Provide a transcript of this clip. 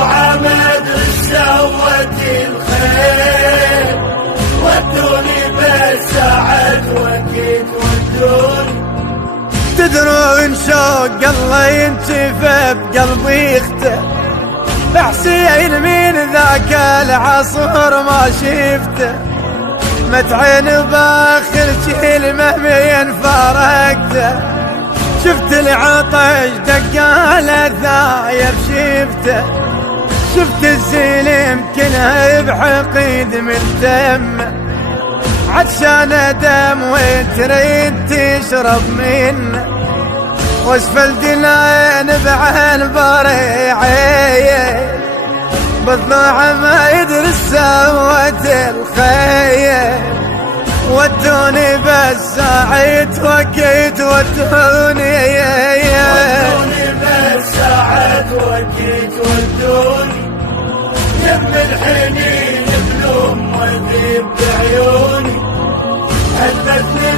عمد سوت الخير، ودوني بالسعد وكيت ودوني. تدرون شوق الله ينشف بقلبي يختم، حسين من ذاك العصر ما شفته، متعين باخر كلمة من فرقته، شفت العطش دقال الثاير شفته، شفت الزلم كلها بحقيد من دمه، عطشان دم وتريد تشرب منه، وصف الجنان بعين بريعيه، بالضوع ما يدري سوت الخير، ودوني بالساعد وكيت ودوني. ودوني بالساعد وكيت ودوني، يم الحنين بلوم وذيب بعيوني، هدتني